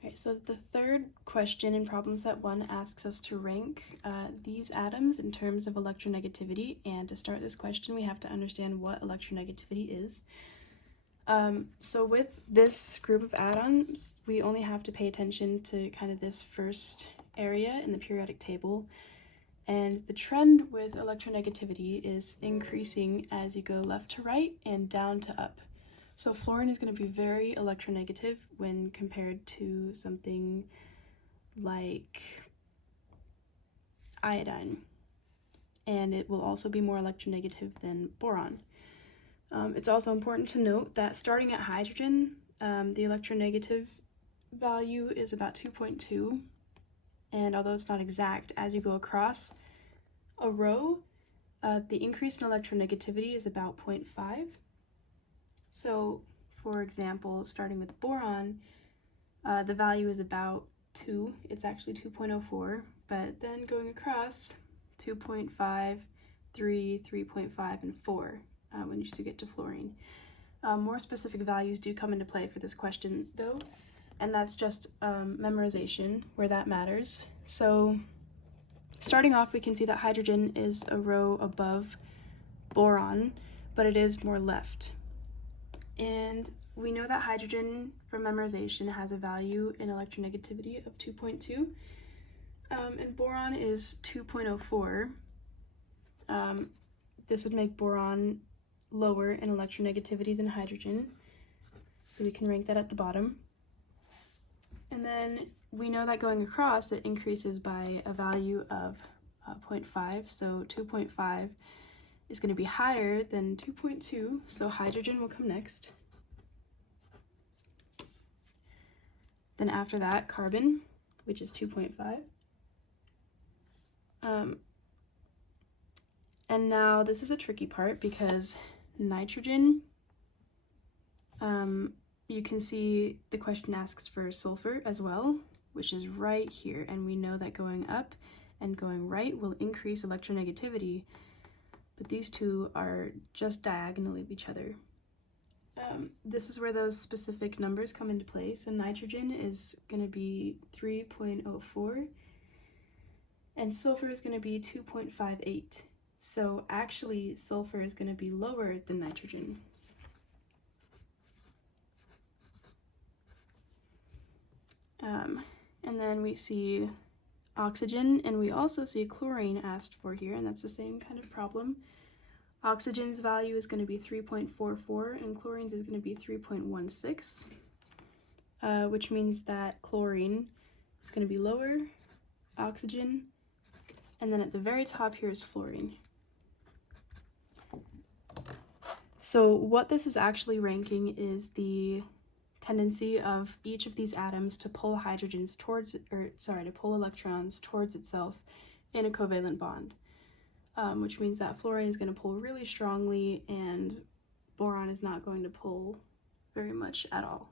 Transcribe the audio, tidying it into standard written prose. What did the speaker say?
Okay, so the third question in problem set 1 asks us to rank these atoms in terms of electronegativity, and to start this question we have to understand what electronegativity is. So with this group of atoms, we only have to pay attention to kind of this first area in the periodic table, and the trend with electronegativity is increasing as you go left to right and down to up. So fluorine is going to be very electronegative when compared to something like iodine, and it will also be more electronegative than boron. It's also important to note that starting at hydrogen, the electronegative value is about 2.2, and although it's not exact, as you go across a row, the increase in electronegativity is about 0.5. So, for example, starting with boron, the value is about 2. It's actually 2.04, but then going across 2.5, 3, 3.5, and 4 when you get to fluorine. More specific values do come into play for this question, though, and that's just memorization where that matters. So, starting off, we can see that hydrogen is a row above boron, but it is more left. And we know that hydrogen, from memorization, has a value in electronegativity of 2.2, and boron is 2.04. This would make boron lower in electronegativity than hydrogen, so we can rank that at the bottom. And then we know that going across, it increases by a value of 0.5, so 2.5 is going to be higher than 2.2, so hydrogen will come next. Then after that, carbon, which is 2.5. And now this is a tricky part because nitrogen, you can see the question asks for sulfur as well, which is right here, and we know that going up and going right will increase electronegativity, but these two are just diagonally of each other. This is where those specific numbers come into play. So nitrogen is going to be 3.04, and sulfur is going to be 2.58. So actually, sulfur is going to be lower than nitrogen. And then we see oxygen, and we also see chlorine asked for here, and that's the same kind of problem. Oxygen's value is going to be 3.44, and chlorine's is going to be 3.16, which means that chlorine is going to be lower, oxygen, and then at the very top here is fluorine. So what this is actually ranking is the tendency of each of these atoms to pull hydrogens towards, to pull electrons towards itself in a covalent bond, which means that fluorine is going to pull really strongly and boron is not going to pull very much at all.